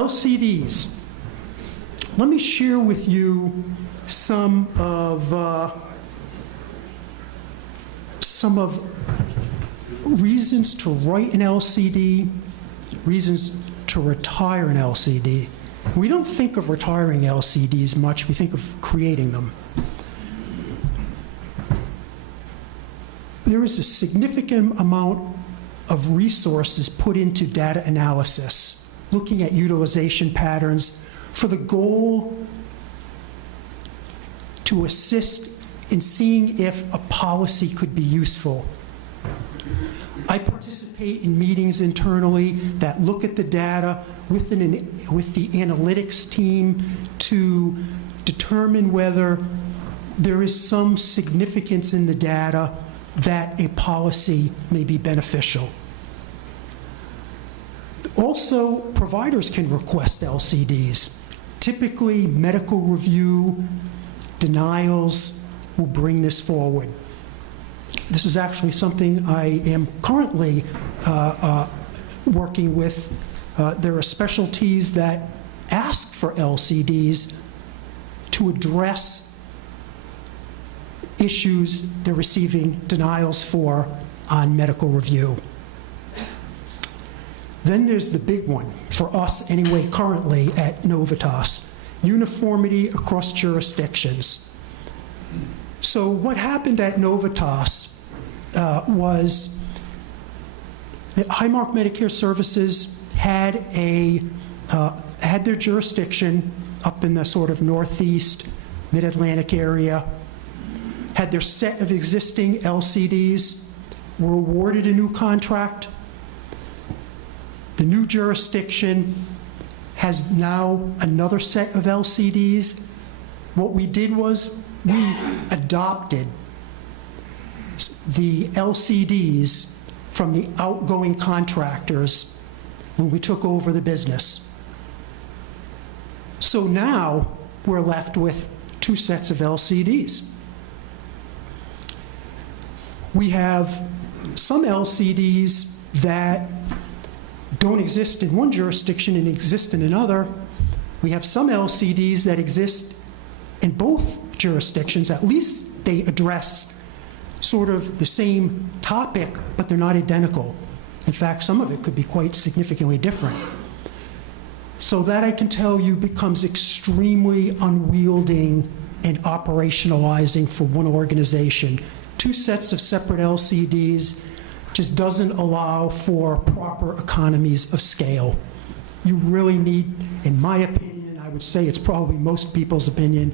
LCDs. Let me share with you some of reasons to write an LCD, reasons to retire an LCD. We don't think of retiring LCDs much, we think of creating them. There is a significant amount of resources put into data analysis, looking at utilization patterns for the goal to assist in seeing if a policy could be useful. I participate in meetings internally that look at the data with the analytics team to determine whether there is some significance in the data that a policy may be beneficial. Also, providers can request LCDs. Typically, medical review, denials will bring this forward. This is actually something I am currently working with. There are specialties that ask for LCDs to address issues they're receiving denials for on medical review. Then there's the big one, for us anyway currently at Novitas, uniformity across jurisdictions. So what happened at Novitas was that Highmark Medicare Services had their jurisdiction up in the sort of Northeast, Mid-Atlantic area, had their set of existing LCDs, were awarded a new contract. The new jurisdiction has now another set of LCDs. What we did was we adopted the LCDs from the outgoing contractors when we took over the business. So now we're left with two sets of LCDs. We have some LCDs that don't exist in one jurisdiction and exist in another. We have some LCDs that exist in both jurisdictions. At least they address sort of the same topic, but they're not identical. In fact, some of it could be quite significantly different. So that, I can tell you, becomes extremely unwielding and operationalizing for one organization. Two sets of separate LCDs just doesn't allow for proper economies of scale. You really need, in my opinion, I would say it's probably most people's opinion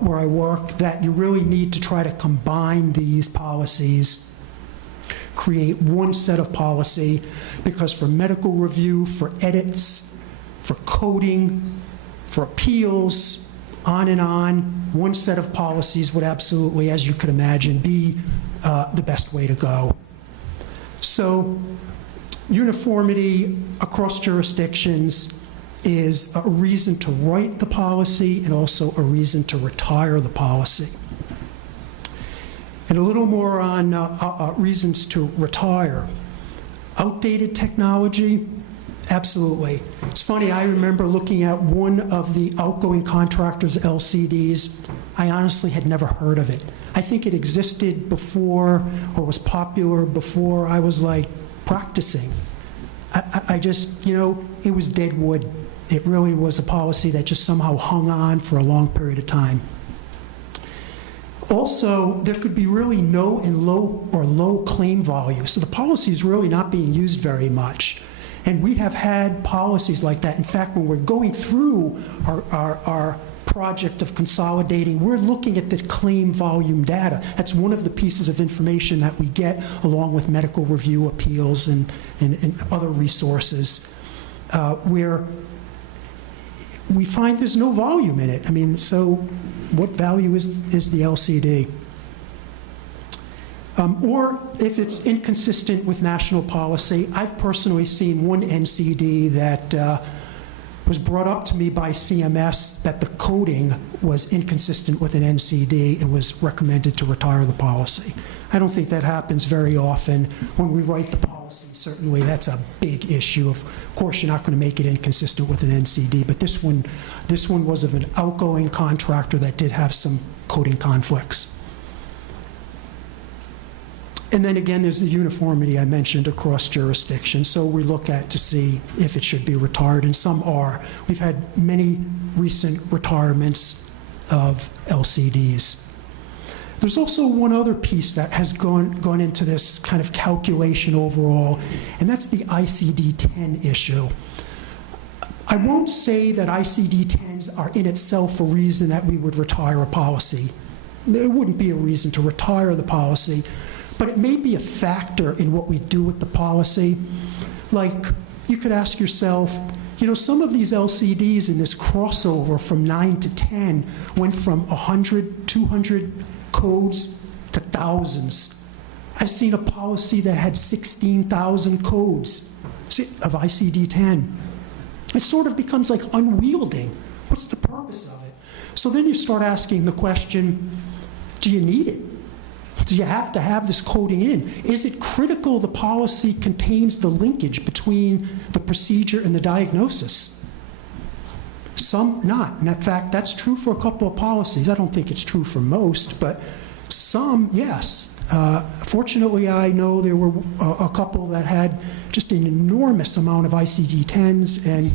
where I work, that you really need to try to combine these policies, create one set of policy, because for medical review, for edits, for coding, for appeals, on and on, one set of policies would absolutely, as you could imagine, be the best way to go. So uniformity across jurisdictions is a reason to write the policy and also a reason to retire the policy. And a little more on reasons to retire. Outdated technology, absolutely. It's funny, I remember looking at one of the outgoing contractors' LCDs. I honestly had never heard of it. I think it existed before, or was popular before I was like practicing. I just, it was dead wood. It really was a policy that just somehow hung on for a long period of time. Also, there could be really no and low or low claim value. So the policy is really not being used very much. And we have had policies like that. In fact, when we're going through our project of consolidating, we're looking at the claim volume data. That's one of the pieces of information that we get along with medical review appeals and other resources where we find there's no volume in it. I mean, so what value is the LCD? Or if it's inconsistent with national policy. I've personally seen one NCD that was brought up to me by CMS that the coding was inconsistent with an NCD and was recommended to retire the policy. I don't think that happens very often when we write the policy. policy, certainly that's a big issue. Of course, you're not going to make it inconsistent with an NCD, but this one was of an outgoing contractor that did have some coding conflicts. And then again, there's the uniformity I mentioned across jurisdictions. So we look at to see if it should be retired, and some are. We've had many recent retirements of LCDs. There's also one other piece that has gone into this kind of calculation overall, and that's the ICD-10 issue. I won't say that ICD-10s are in itself a reason that we would retire a policy. There wouldn't be a reason to retire the policy, but it may be a factor in what we do with the policy. Like, you could ask yourself, you know, some of these LCDs in this crossover from 9 to 10 went from 100, 200 codes to thousands. I've seen a policy that had 16,000 codes of ICD-10. It sort of becomes like unwielding. What's the purpose of it? So then you start asking the question, do you need it? Do you have to have this coding in? Is it critical the policy contains the linkage between the procedure and the diagnosis? Some not. And in fact, that's true for a couple of policies. I don't think it's true for most, but some, yes. Fortunately, I know there were a couple that had just an enormous amount of ICD-10s, and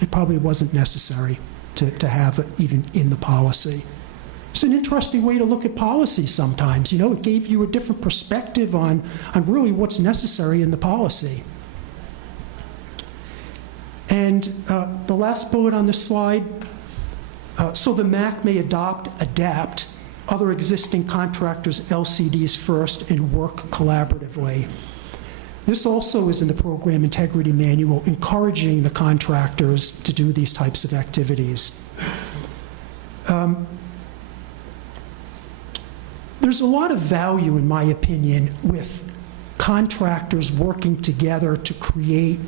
it probably wasn't necessary to have it even in the policy. It's an interesting way to look at policy sometimes. You know, it gave you a different perspective on really what's necessary in the policy. And the last bullet on this slide, so the MAC may adapt other existing contractors' LCDs first and work collaboratively. This also is in the Program Integrity Manual, encouraging the contractors to do these types of activities. There's a lot of value, in my opinion, with contractors working together to create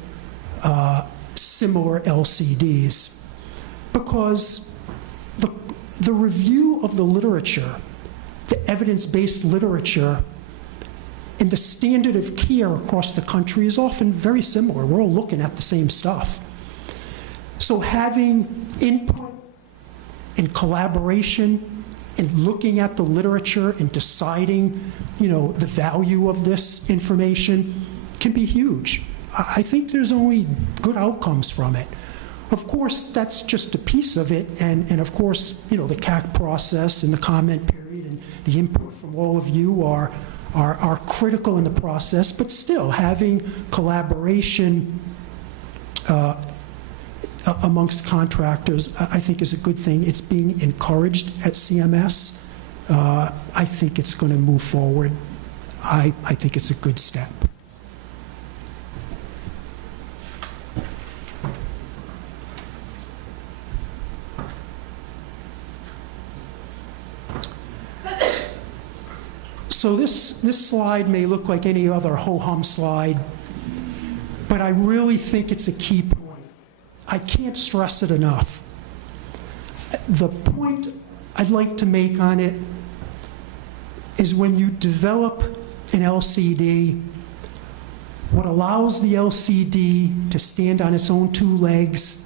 similar LCDs, because the review of the literature, the evidence-based literature, and the standard of care across the country is often very similar. We're all looking at the same stuff. So having input and collaboration and looking at the literature and deciding, you know, the value of this information can be huge. I think there's only good outcomes from it. Of course, that's just a piece of it, and of course, you know, the CAC process and the comment period and the input from all of you are critical in the process, but still having collaboration amongst contractors, I think, is a good thing. It's being encouraged at CMS. I think it's going to move forward. I think it's a good step. So this slide may look like any other ho-hum slide, but I really think it's a key point. I can't stress it enough. The point I'd like to make on it is when you develop an LCD, what allows the LCD to stand on its own two legs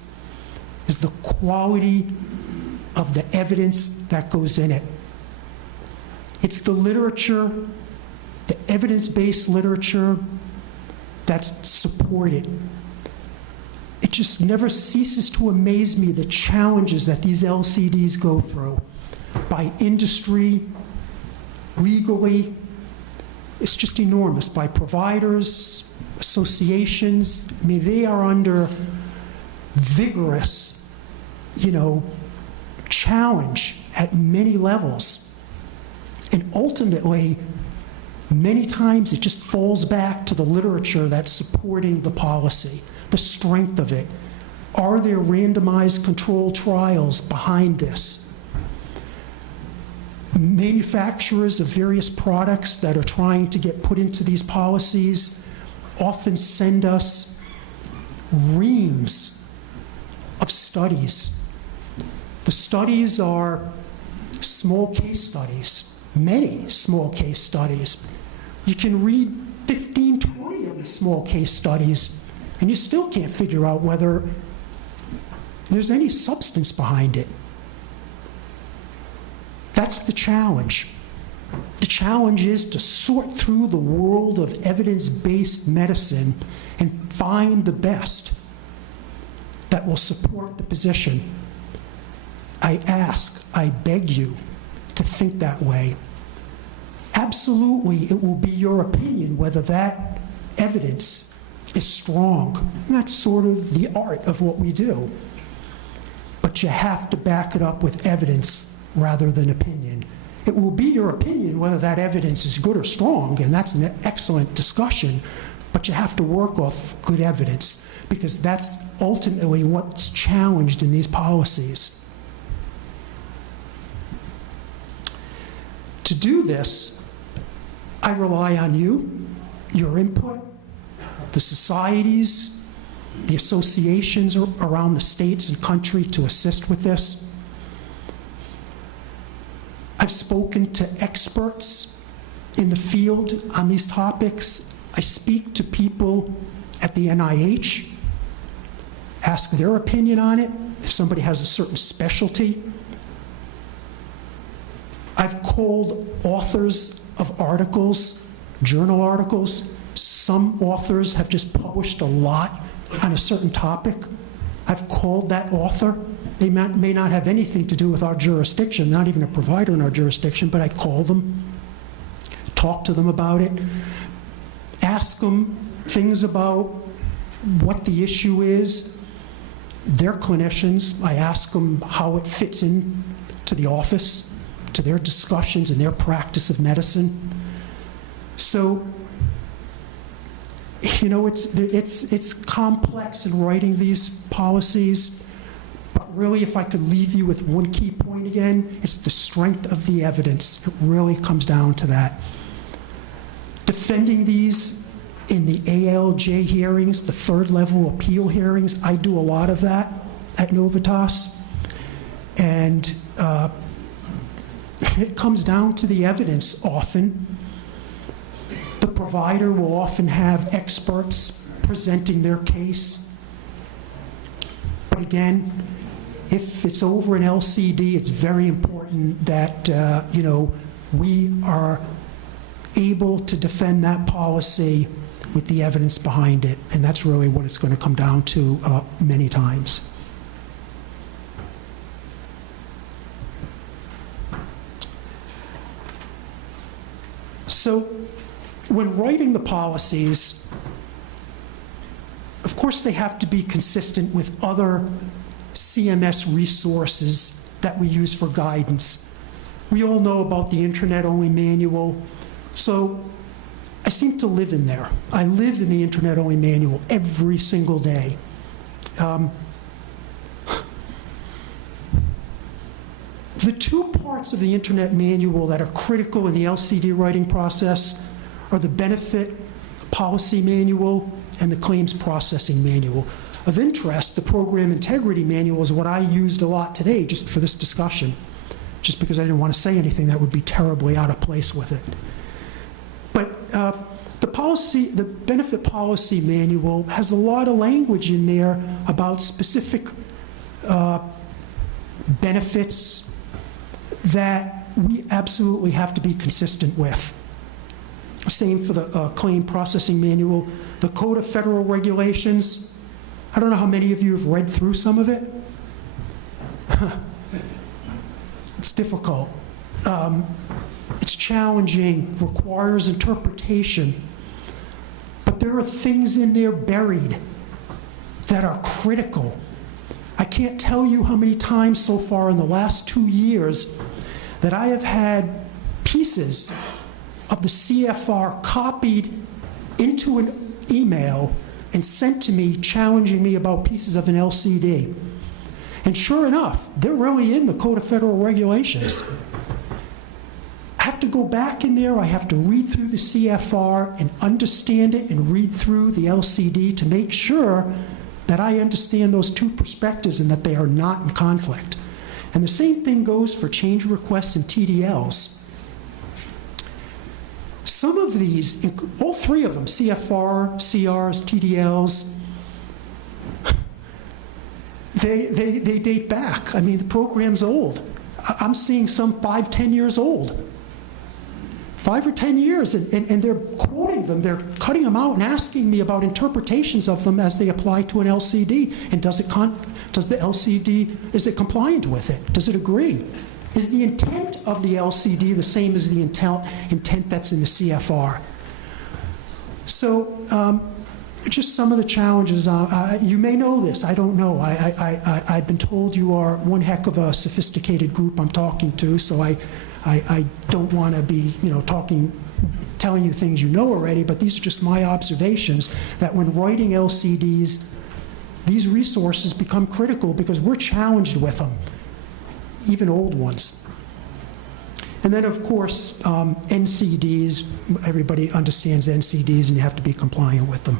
is the quality of the evidence that goes in it. It's the literature, the evidence-based literature that's supported. It just never ceases to amaze me the challenges that these LCDs go through by industry, legally. It's just enormous, by providers, associations. I mean, they are under vigorous, you know, challenge at many levels. And ultimately, many times it just falls back to the literature that's supporting the policy, the strength of it. Are there randomized controlled trials behind this? Manufacturers of various products that are trying to get put into these policies often send us reams of studies. The studies are small case studies. Many small case studies. You can read 15, 20 of really small case studies, and you still can't figure out whether there's any substance behind it. That's the challenge. The challenge is to sort through the world of evidence-based medicine and find the best that will support the position. I ask, I beg you to think that way. Absolutely, it will be your opinion whether that evidence is strong. And that's sort of the art of what we do. But you have to back it up with evidence rather than opinion. It will be your opinion whether that evidence is good or strong, and that's an excellent discussion, but you have to work off good evidence, because that's ultimately what's challenged in these policies. To do this, I rely on you, your input, the societies, the associations around the states and country to assist with this. I've spoken to experts in the field on these topics. I speak to people at the NIH, ask their opinion on it, if somebody has a certain specialty. I've called authors of articles, journal articles. Some authors have just published a lot on a certain topic. I've called that author. They may not have anything to do with our jurisdiction, not even a provider in our jurisdiction, but I call them, talk to them about it, ask them things about what the issue is. They're clinicians. I ask them how it fits in to the office, to their discussions and their practice of medicine. So, you know, it's complex in writing these policies, but really, if I could leave you with one key point again, it's the strength of the evidence. It really comes down to that. Defending these in the ALJ hearings, the third level appeal hearings, I do a lot of that at Novitas, and it comes down to the evidence often. The provider will often have experts presenting their case. But again, if it's over an LCD, it's very important that we are able to defend that policy with the evidence behind it. And that's really what it's going to come down to many times. So, when writing the policies, of course they have to be consistent with other CMS resources that we use for guidance. We all know about the internet-only manual, so I seem to live in there. I live in the internet-only manual every single day. The two parts of the internet manual that are critical in the LCD writing process are the benefit policy manual and the claims processing manual. Of interest, the program integrity manual is what I used a lot today just for this discussion, just because I didn't want to say anything that would be terribly out of place with it. But the benefit policy manual has a lot of language in there about specific benefits that we absolutely have to be consistent with. Same for the claim processing manual. The Code of Federal Regulations, I don't know how many of you have read through some of it. It's difficult. It's challenging, requires interpretation. But there are things in there buried that are critical. I can't tell you how many times so far in the last 2 years that I have had pieces of the CFR copied into an email and sent to me challenging me about pieces of an LCD. And sure enough, they're really in the Code of Federal Regulations. I have to go back in there, I have to read through the CFR and understand it and read through the LCD to make sure that I understand those two perspectives and that they are not in conflict. And the same thing goes for change requests and TDLs. Some of these, all three of them, CFR, CRs, TDLs, they date back. I mean, the program's old. I'm seeing some 5, 10 years old. 5 or 10 years, and they're quoting them, they're cutting them out and asking me about interpretations of them as they apply to an LCD. And does the LCD, is it compliant with it? Does it agree? Is the intent of the LCD the same as the intent that's in the CFR? So, just some of the challenges. You may know this, I don't know. I've been told you are one heck of a sophisticated group I'm talking to, so I don't want to be, telling you things you know already, but these are just my observations, that when writing LCDs, these resources become critical because we're challenged with them, even old ones. And then, of course, NCDs, everybody understands NCDs and you have to be compliant with them.